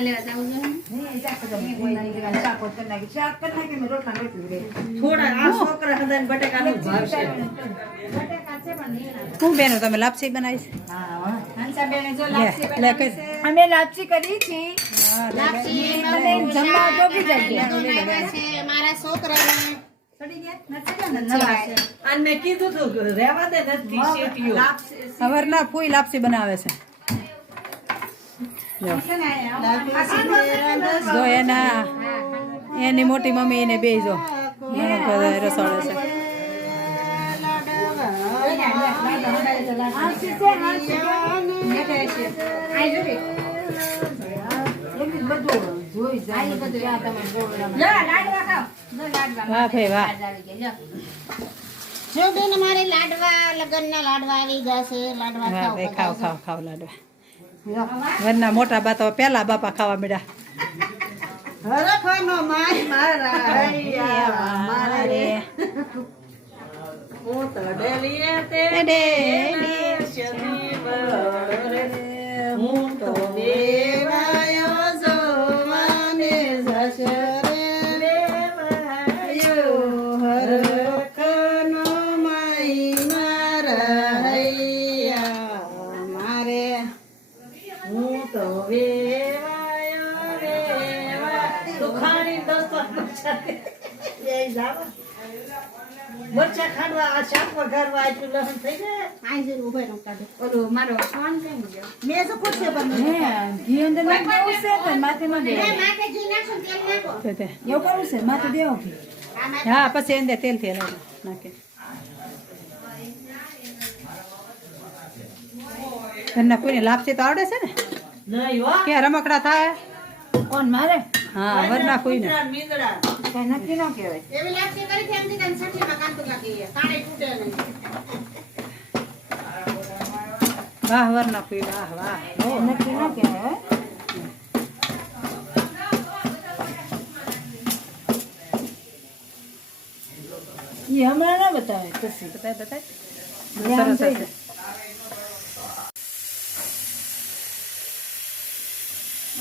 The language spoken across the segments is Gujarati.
लेवा जाऊं जो नहीं जा के कोई नहीं लगा चाको करना के मैं रोटला रोटी रे થોડા આ છોકરા હદાન બટેકાનું ભાવશે बटेका से बनी હું બેનો તમે લાપસી બનાવી છે हां हंसा बेने जो लापसी લે बनावी કર છે અમે લાપસી કરી છે लापसी અને જમવા તો બી જગ્યા બનાવ્યા છે મારા છોકરાને સડી ગયા નથી ને નવા છે અને મેં કીધું તું રહેવા દે નથી શેટીઓ સવારના ફૂઈ લાપસી બનાવે છે જો એના એની મોટી મમ્મી એને બે જો રસોડે છે વાહ ભાઈ વાહ જો બેન મારે લાડવા લગનના લાડવા આવી જશે લાડવા વાહ ખાઓ ભાઈ ખાવ ખાવ ખાવ લાડવા વરના મોટા બા તો પેલા બાપા ખાવા મળ્યા હરખનો માય મારા હૈયા મારા રે હું તો ડેલીએ તે શની બળરે હું તો દેવાયો જોવાને જશે રે દેવાયો હરખનો માય મારા હૈયા મારે હું તો વેવાયો વેવા તો ખાણી દોસ્તો એ જાવ મરચા ખાડવા આ શાક વઘારવા આટલું લહણ થઈ જાય આઈ જે ઉભો રહો કાઢો ઓલો મારો ફોન કેમ ગયો મેં શું પૂછ્યું પણ હે ઘી અંદર નાખવું છે પણ માથે માં દે એ માથે ઘી નાખો તેલ નાખો તો તે એવું કરવું છે માથે દેવો ઘી આ માથે હા પછી એને તેલ તેલ નાખે ઘરના કોઈને લાપસી તો આવડે છે ને નહીં હો કે રમકડા થાય કોણ મારે હા વરના કોઈને મીંદડા કઈ નક્કી ન કહેવાય એવી લાપસી કરી છે એમ કે સઠીમાં કાંતું કાકી કાળે તૂટે નહીં વાહ વરના કોઈ વાહ વાહ નક્કી ન કહેવાય એ હમણાં ના બતાવે પછી બતાય બતાય ધ્યાન સરસ થઈ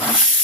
હશે